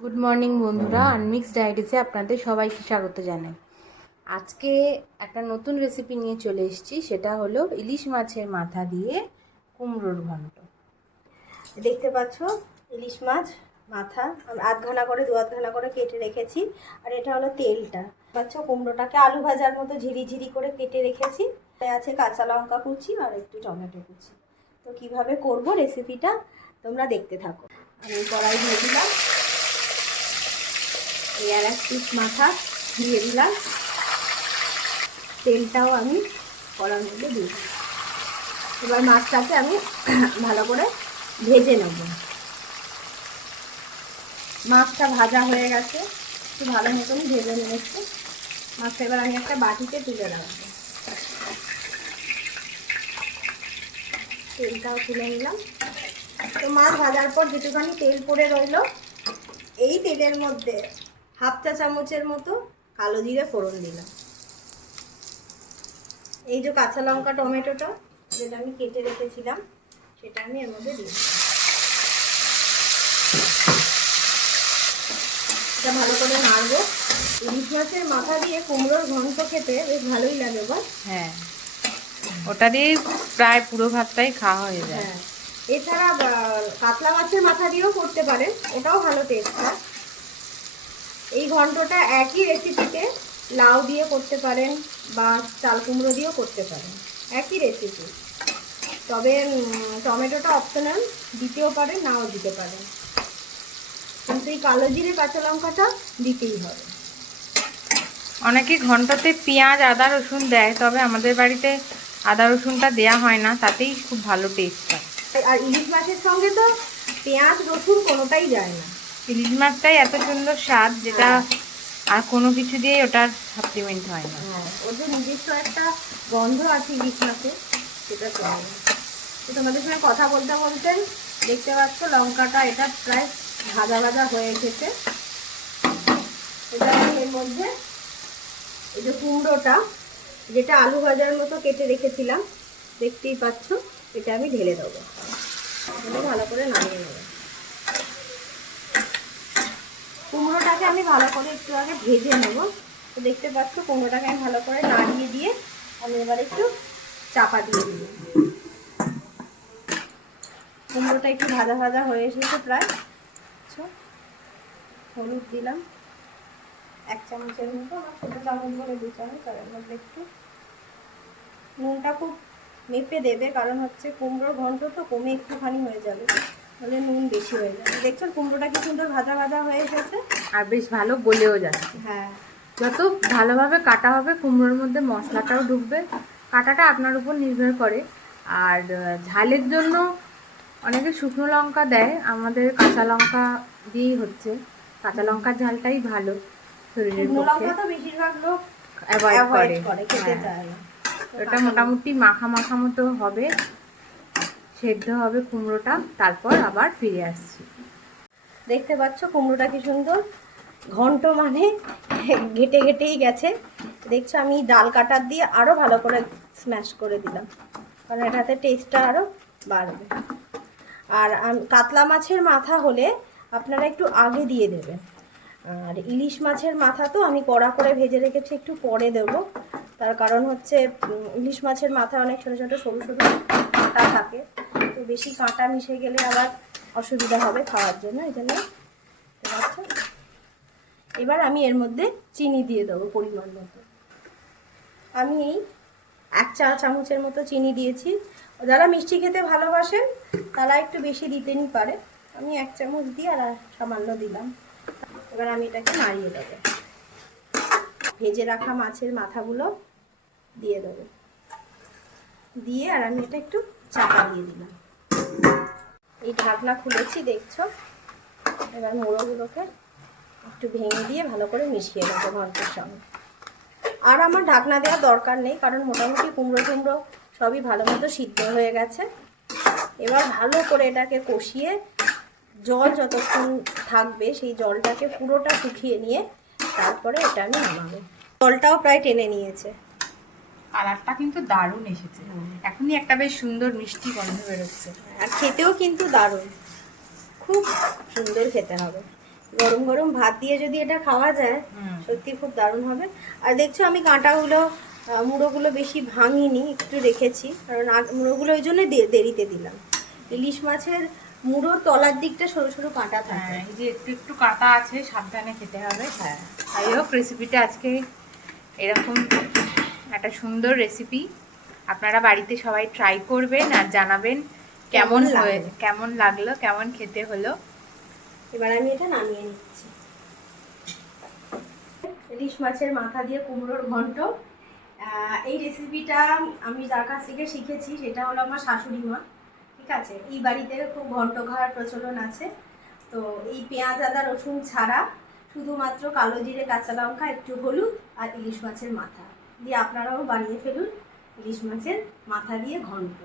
Good morning বন্ধুরা, আনমিক্স ডায়েরিতে আপনাদের সবাইকে স্বাগত জানাই। আজকে একটা নতুন রেসিপি নিয়ে চলে এসেছি, সেটা হলো ইলিশ মাছের মাথা দিয়ে কুমড়োর ঘন্ট। দেখতে পাচ্ছ ইলিশ মাছ মাথা আমি আধখানা করে দু-আধখানা করে কেটে রেখেছি। আর এটা হলো তেলটা। পাচ্ছ কুমড়োটাকে আলু ভাজার মতো ঝিরি করে কেটে রেখেছি। আছে কাঁচা লঙ্কা কুচি আর একটু টমেটো কুচি। তো কিভাবে করব রেসিপিটা তোমরা দেখতে থাকো। আমি কড়াই দিয়ে দিলাম, এই আর এক পিস মাথা দিয়ে দিলাম। তেলটাও আমি কড়ার মধ্যে দিয়ে দিলাম। এবার মাছটাকে আমি ভালো করে ভেজে নেব। মাছটা ভাজা হয়ে গেছে, একটু ভালো মতন ভেজে নিয়েছে মাছটা। এবার আমি একটা বাটিতে তুলে রাখবো। তেলটাও তুলে নিলাম। তো মাছ ভাজার পর যেটুখানি তেল পড়ে রইলো, এই তেলের মধ্যে হাফ চা চামচের মতো কালো জিরে ফোড়ন দিলাম। এই যে কাঁচা লঙ্কা টমেটোটা যেটা আমি কেটে রেখেছিলাম সেটা আমি এর মধ্যে দিই। এটা ভালো করে নাড়বো। ইলিশ মাছের মাথা দিয়ে কুমড়োর ঘন্ট খেতে বেশ ভালোই লাগে বল? হ্যাঁ, ওটা দিয়ে প্রায় পুরো ভাতটাই খাওয়া হয়ে যায়। হ্যাঁ, এছাড়া কাতলা মাছের মাথা দিয়েও করতে পারেন, ওটাও ভালো টেস্ট হয়। এই ঘন্টটা একই রেসিপিতে লাউ দিয়ে করতে পারেন বা চাল কুমড়ো দিয়েও করতে পারেন, একই রেসিপি। তবে টমেটোটা অপশনাল, দিতেও পারেন নাও দিতে পারেন, কিন্তু এই কালো জিরে কাঁচা লঙ্কাটা দিতেই হবে। অনেকে ঘন্টতে পেঁয়াজ আদা রসুন দেয়, তবে আমাদের বাড়িতে আদা রসুনটা দেয়া হয় না, তাতেই খুব ভালো টেস্ট হয়। আর ইলিশ মাছের সঙ্গে তো পেঁয়াজ রসুন কোনোটাই যায় না। ইলিশ মাছটাই এত সুন্দর স্বাদ, যেটা আর কোনো কিছু দিয়ে ওটার সাপ্লিমেন্ট হয় না। হ্যাঁ, ওর যে নিজস্ব একটা গন্ধ আছে ইলিশ মাছের, সেটা চলে না। তো তোমাদের সঙ্গে কথা বলতে বলতে দেখতে পাচ্ছ লঙ্কাটা এটা প্রায় ভাজা হয়ে গেছে। এটা আমি এর মধ্যে এই যে কুমড়োটা যেটা আলু ভাজার মতো কেটে রেখেছিলাম দেখতেই পাচ্ছ, এটা আমি ঢেলে দেবো। ভালো করে নামিয়ে নেবো। কুমড়োটাকে আমি ভালো করে একটু আগে ভেজে নেব। তো দেখতে পাচ্ছ কুমড়োটাকে আমি ভালো করে নাড়িয়ে দিয়ে আমি এবার একটু চাপা দিয়ে দিব। কুমড়োটা একটু ভাজা হয়ে এসেছে প্রায়। হলুদ দিলাম 1 চামচের মতো, আমার ছোটো চামচ বলে 2 চামচ। আর এর মধ্যে একটু নুনটা খুব মেপে দেবে, কারণ হচ্ছে কুমড়োর ঘন্ট তো কমে একটুখানি হয়ে যাবে, তাহলে নুন বেশি হয়ে যাবে। দেখছো কুমড়োটা কি সুন্দর ভাজা হয়ে এসেছে আর বেশ ভালো গলেও যাচ্ছে। হ্যাঁ, যত ভালোভাবে কাটা হবে কুমড়োর মধ্যে মশলাটাও ঢুকবে। কাটাটা আপনার উপর নির্ভর করে। আর ঝালের জন্য অনেকে শুকনো লঙ্কা দেয়, আমাদের কাঁচা লঙ্কা দিয়েই হচ্ছে। কাঁচা লঙ্কার ঝালটাই ভালো শরীরের শুকনো পক্ষে, লঙ্কা তো বেশিরভাগ লোক অ্যাভয়েড করে, খেতে হ্যাঁ। চায় না। ওটা মোটামুটি মাখা মতো হবে, সেদ্ধ হবে কুমড়োটা, তারপর আবার ফিরে আসছি। দেখতে পাচ্ছ কুমড়োটা কি সুন্দর ঘন্ট, মানে ঘেটেই গেছে। দেখছো আমি ডাল কাটার দিয়ে আরো ভালো করে স্ম্যাশ করে দিলাম, কারণ এটাতে টেস্টটা আরো বাড়বে। আর কাতলা মাছের মাথা হলে আপনারা একটু আগে দিয়ে দেবেন। আর ইলিশ মাছের মাথা তো আমি কড়া করে ভেজে রেখেছি, একটু পরে দেব। তার কারণ হচ্ছে ইলিশ মাছের মাথা অনেক ছোটো সরু কাঁটা থাকে, তো বেশি কাঁটা মিশে গেলে আবার অসুবিধা হবে খাওয়ার জন্য, এই জন্য। এবার আমি এর মধ্যে চিনি দিয়ে দেবো পরিমাণ মতো। আমি এই 1 চা চামচের মতো চিনি দিয়েছি। যারা মিষ্টি খেতে ভালোবাসেন তারা একটু বেশি দিতেই পারে, আমি 1 চামচ দিয়ে আর সামান্য দিলাম। এবার আমি এটাকে নাড়িয়ে দেবো। ভেজে রাখা মাছের মাথাগুলো দিয়ে দেবো, দিয়ে আর আমি এটা একটু চাপা দিয়ে দিলাম। এই ঢাকনা খুলেছি দেখছো। এবার মুড়োগুলোকে একটু ভেঙে দিয়ে ভালো করে মিশিয়ে নেবো ঘন্টের সঙ্গে। আর আমার ঢাকনা দেওয়ার দরকার নেই, কারণ মোটামুটি কুমড়ো সবই ভালো মতো সিদ্ধ হয়ে গেছে। এবার ভালো করে এটাকে কষিয়ে জল যতক্ষণ থাকবে সেই জলটাকে পুরোটা শুকিয়ে নিয়ে তারপরে এটা আমি নামাবো। জলটাও প্রায় টেনে নিয়েছে। কালারটা কিন্তু দারুণ এসেছে, এখনই একটা বেশ সুন্দর মিষ্টি গন্ধ বেরোচ্ছে। আর খেতেও কিন্তু দারুণ, খুব সুন্দর খেতে হবে। গরম গরম ভাত দিয়ে যদি এটা খাওয়া যায় সত্যি খুব দারুণ হবে। আর দেখছো আমি কাঁটাগুলো মুড়োগুলো বেশি ভাঙিনি, একটু রেখেছি, কারণ মুড়োগুলো ওই জন্য দেরিতে দিলাম। ইলিশ মাছের মুড়োর তলার দিকটা সরু সরু কাঁটা থাকে। এই যে একটু একটু কাঁটা আছে, সাবধানে খেতে হবে। হ্যাঁ, যাই হোক, রেসিপিটা আজকে এরকম একটা সুন্দর রেসিপি, আপনারা বাড়িতে সবাই ট্রাই করবেন আর জানাবেন কেমন লাগলো, কেমন খেতে হলো। এবার আমি এটা নামিয়ে নিচ্ছি। ইলিশ মাছের মাথা দিয়ে কুমড়োর ঘন্ট, এই রেসিপিটা আমি যার কাছ থেকে শিখেছি সেটা হলো আমার শাশুড়ি মা। ঠিক আছে, এই বাড়িতে খুব ঘন্ট খাওয়ার প্রচলন আছে। তো এই পেঁয়াজ আদা রসুন ছাড়া শুধুমাত্র কালো জিরে কাঁচা লঙ্কা একটু হলুদ আর ইলিশ মাছের মাথা দিয়ে আপনারাও বানিয়ে ফেলুন ইলিশ মাছের মাথা দিয়ে ঘন্ট।